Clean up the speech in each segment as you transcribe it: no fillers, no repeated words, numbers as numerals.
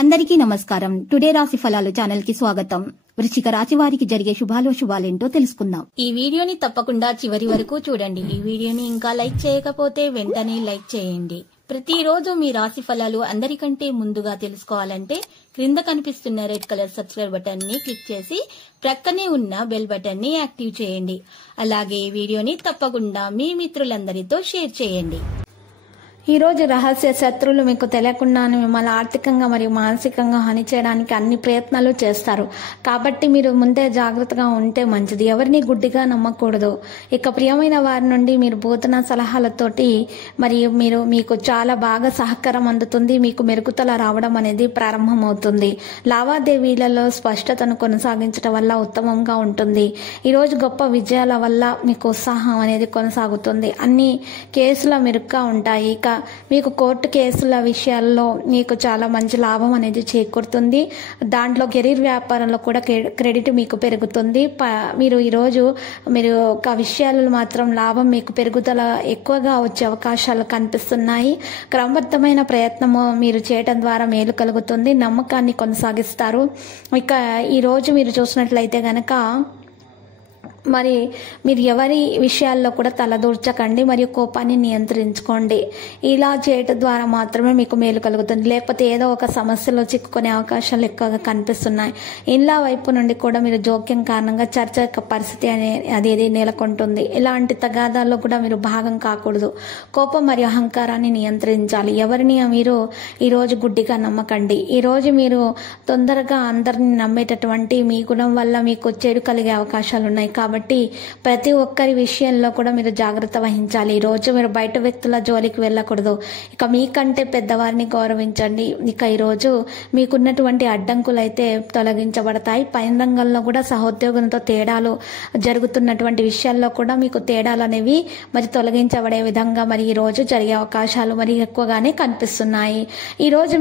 అందరికీ నమస్కారం. టుడే రాశి ఫలాలు ఛానల్ కి స్వాగతం. వృశ్చిక రాశి వారికి జరిగే శుభాలేంటో తెలుసుకుందాం. ఈ వీడియోని తప్పకుండా చివరి వరకు చూడండి. ఈ వీడియోని ఇంకా లైక్ చేయకపోతే వెంటనే లైక్ చేయండి. ప్రతిరోజు మీ రాశి ఫలాలు అందరికంటే ముందుగా తెలుసుకోవాలంటే క్రింద కనిపిస్తున్న రెడ్ కలర్ సబ్స్క్రైబ్ బటన్ ని క్లిక్ చేసి ప్రక్కనే ఉన్న బెల్ బటన్ ని యాక్టివ్ చేయండి. అలాగే ఈ వీడియోని తప్పకుండా మీ మిత్రులందరితో షేర్ చేయండి. ఈ రోజు రహస్య శత్రువులు మీకు తెలియకుండానే మిమ్మల్ని ఆర్థికంగా మరియు మానసికంగా హాని చేయడానికి అన్ని ప్రయత్నాలు చేస్తారు. కాబట్టి మీరు ముందే జాగ్రత్తగా ఉంటే మంచిది. ఎవరిని గుడ్డిగా నమ్మకూడదు. ఇక ప్రియమైన వారి నుండి మీరు పోతున్న సలహాలతోటి మరియు మీకు చాలా బాగా సహకారం అందుతుంది. మీకు మెరుగుదల రావడం అనేది ప్రారంభమవుతుంది. లావాదేవీలలో స్పష్టతను కొనసాగించడం వల్ల ఉత్తమంగా ఉంటుంది. ఈరోజు గొప్ప విజయాల వల్ల మీకు ఉత్సాహం అనేది కొనసాగుతుంది. అన్ని కేసుల మెరుగ్గా ఉంటాయి. ఇక మీకు కోర్టు కేసుల విషయాల్లో మీకు చాలా మంచి లాభం అనేది చేకూరుతుంది. దాంట్లో కెరీర్ వ్యాపారంలో కూడా క్రెడిట్ మీకు పెరుగుతుంది. మీరు ఈరోజు ఒక విషయాలలో మాత్రం లాభం మీకు పెరుగుదల ఎక్కువగా వచ్చే అవకాశాలు కనిపిస్తున్నాయి. క్రమబద్ధమైన ప్రయత్నము మీరు చేయడం ద్వారా మేలు కలుగుతుంది. నమ్మకాన్ని కొనసాగిస్తారు. ఇక ఈరోజు మీరు చూసినట్లయితే గనక మీరు ఎవరి విషయాల్లో కూడా తలదూర్చకండి మరియు కోపాన్ని నియంత్రించుకోండి. ఇలా చేయటం ద్వారా మాత్రమే మీకు మేలు కలుగుతుంది. లేకపోతే ఏదో ఒక సమస్యలో చిక్కుకునే అవకాశాలు ఎక్కువగా కనిపిస్తున్నాయి. ఇండ్ల వైపు నుండి కూడా మీరు జోక్యం కారణంగా చర్చ యొక్క పరిస్థితి అనేది నెలకొంటుంది. ఇలాంటి తగాదాల్లో కూడా మీరు భాగం కాకూడదు. కోపం మరియు అహంకారాన్ని నియంత్రించాలి. ఎవరిని మీరు ఈరోజు గుడ్డిగా నమ్మకండి. ఈరోజు మీరు తొందరగా అందరిని నమ్మేటటువంటి మీ గుణం వల్ల మీకు చెడు కలిగే అవకాశాలు ఉన్నాయి. కాబట్టి ప్రతి ఒక్కరి విషయంలో కూడా మీరు జాగ్రత్త వహించాలి. ఈ రోజు మీరు బయట వ్యక్తుల జోలికి వెళ్ళకూడదు. ఇక మీకంటే పెద్దవారిని గౌరవించండి. ఇక ఈరోజు మీకున్నటువంటి అడ్డంకులు అయితే తొలగించబడతాయి. పైన రంగంలో కూడా సహోద్యోగులతో తేడాలు జరుగుతున్నటువంటి విషయాల్లో కూడా మీకు తేడాలు అనేవి తొలగించబడే విధంగా ఈ రోజు జరిగే అవకాశాలు ఎక్కువగానే కనిపిస్తున్నాయి. ఈ రోజు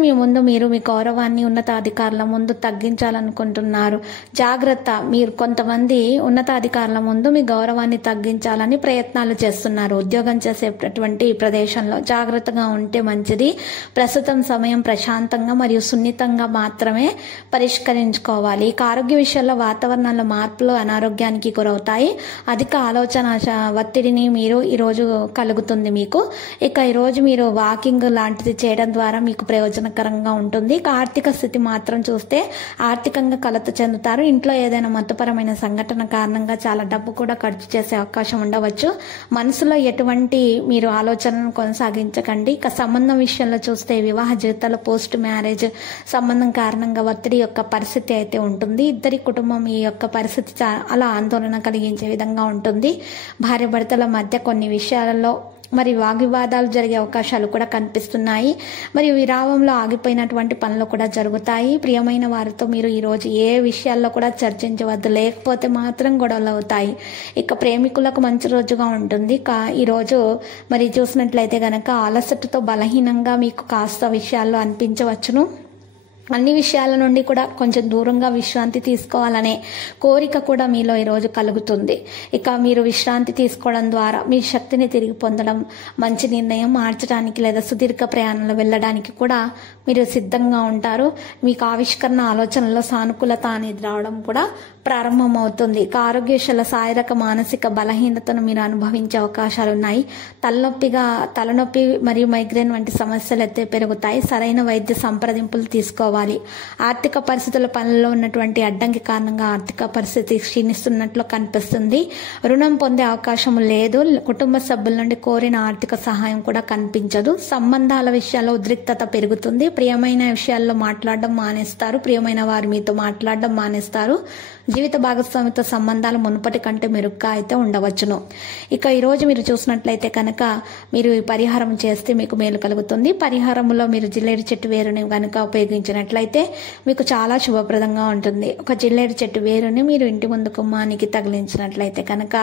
మీరు మీ గౌరవాన్ని ఉన్నతాధికారుల ముందు తగ్గించాలనుకుంటున్నారు. జాగ్రత్త. మీరు కొంతమంది ఉన్నతాధికారుల ముందు మీ గౌరవాన్ని తగ్గించాలని ప్రయత్నాలు చేస్తున్నారు. ఉద్యోగం చేసేటటువంటి ప్రదేశంలో జాగ్రత్తగా ఉంటే మంచిది. ప్రస్తుతం సమయం ప్రశాంతంగా మరియు సున్నితంగా మాత్రమే పరిష్కరించుకోవాలి. ఇక ఆరోగ్య విషయాల్లో వాతావరణంలో మార్పులు అనారోగ్యానికి గురవుతాయి. అధిక ఆలోచన ఒత్తిడిని మీరు ఈరోజు కలుగుతుంది మీకు. ఇక ఈరోజు మీరు వాకింగ్ లాంటిది చేయడం ద్వారా మీకు ప్రయోజనకరంగా ఉంటుంది. ఇక ఆర్థిక స్థితి మాత్రం చూస్తే ఆర్థికంగా కలత చెందుతారు. ఇంట్లో ఏదైనా మతపరమైన సంఘటన కారణంగా చాలా డబ్బు కూడా ఖర్చు చేసే అవకాశం ఉండవచ్చు. మనసులో ఎటువంటి మీరు ఆలోచనను కొనసాగించకండి. ఇక సంబంధం విషయంలో చూస్తే వివాహ జీవితాల్లో పోస్ట్ మ్యారేజ్ సంబంధం కారణంగా ఒత్తిడి యొక్క పరిస్థితి అయితే ఉంటుంది. ఇద్దరి కుటుంబం ఈ యొక్క పరిస్థితి చాలా ఆందోళన కలిగించే విధంగా ఉంటుంది. భార్య భర్తల మధ్య కొన్ని విషయాలలో వాగ్వివాదాలు జరిగే అవకాశాలు కూడా కనిపిస్తున్నాయి. విరామంలో ఆగిపోయినటువంటి పనులు కూడా జరుగుతాయి. ప్రియమైన వారితో మీరు ఈరోజు ఏ విషయాల్లో కూడా చర్చించవద్దు. లేకపోతే మాత్రం గొడవలు అవుతాయి. ఇక ప్రేమికులకు మంచి రోజుగా ఉంటుంది. ఈరోజు చూసినట్లయితే గనక అలసటతో బలహీనంగా మీకు కాస్త విషయాల్లో అనిపించవచ్చును. అన్ని విషయాల నుండి కూడా కొంచెం దూరంగా విశ్రాంతి తీసుకోవాలనే కోరిక కూడా మీలో ఈరోజు కలుగుతుంది. ఇక మీరు విశ్రాంతి తీసుకోవడం ద్వారా మీ శక్తిని తిరిగి పొందడం, మంచి నిర్ణయం మార్చడానికి లేదా సుదీర్ఘ ప్రయాణంలో వెళ్ళడానికి కూడా మీరు సిద్ధంగా ఉంటారు. మీకు ఆవిష్కరణ ఆలోచనలో సానుకూలత అనేది రావడం కూడా ప్రారంభమవుతుంది. ఇక ఆరోగ్య విషయాల శారీరక మానసిక బలహీనతను మీరు అనుభవించే అవకాశాలు ఉన్నాయి. తలనొప్పి మరియు మైగ్రేన్ వంటి సమస్యలు అయితే పెరుగుతాయి. సరైన వైద్య సంప్రదింపులు తీసుకోవాలి. ఆర్థిక పరిస్థితుల పనుల్లో ఉన్నటువంటి అడ్డంకి కారణంగా ఆర్థిక పరిస్థితి క్షీణిస్తున్నట్లు కనిపిస్తుంది. రుణం పొందే అవకాశం లేదు. కుటుంబ సభ్యుల నుండి కోరిన ఆర్థిక సహాయం కూడా కనిపించదు. సంబంధాల విషయాల్లో ఉద్రిక్తత పెరుగుతుంది. ప్రియమైన విషయాల్లో మాట్లాడడం మానేస్తారు. ప్రియమైన వారు మీతో మాట్లాడడం మానేస్తారు. జీవిత భాగస్వామితో సంబంధాలు మునుపటి కంటే మెరుగ్గా అయితే ఉండవచ్చును. ఇక ఈరోజు మీరు చూసినట్లయితే కనుక మీరు ఈ పరిహారం చేస్తే మీకు మేలు కలుగుతుంది. పరిహారంలో మీరు జిల్లేడు చెట్టు వేరుని కనుక ఉపయోగించినట్లయితే మీకు చాలా శుభప్రదంగా ఉంటుంది. ఒక జిల్లేడు చెట్టు వేరుని మీరు ఇంటి ముందు గుమ్మానికి తగిలించినట్లయితే కనుక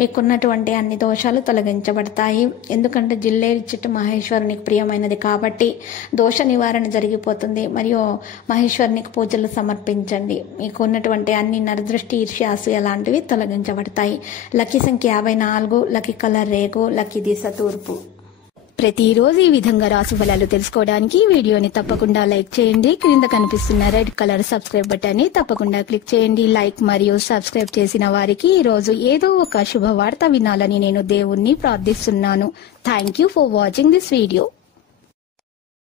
మీకున్నటువంటి అన్ని దోషాలు తొలగించబడతాయి. ఎందుకంటే జిల్లేడు చెట్టు మహేశ్వరునికి ప్రియమైనది కాబట్టి దోష నివారణ జరిగిపోతుంది. మరియు మహేశ్వరునికి పూజలు సమర్పించండి. మీకు ఉన్నటువంటి అన్ని నరదృష్టి, ఈర్ష్య, అసూయ లాంటివి తొలగించబడతాయి. లక్కీ సంఖ్య 54, లక్కీ కలర్ రేగు, లక్కీ దిశ తూర్పు. ప్రతిరోజు ఈ విధంగా రాశి ఫలాలు తెలుసుకోవడానికి వీడియోని తప్పకుండా లైక్ చేయండి. క్రింద కనిపిస్తున్న రెడ్ కలర్ సబ్స్క్రైబ్ బటన్ ని తప్పకుండా క్లిక్ చేయండి. లైక్ మరియు సబ్స్క్రైబ్ చేసిన వారికి ఈ రోజు ఏదో ఒక శుభవార్త వినాలని నేను దేవుణ్ణి ప్రార్థిస్తున్నాను. Thank you for watching this video.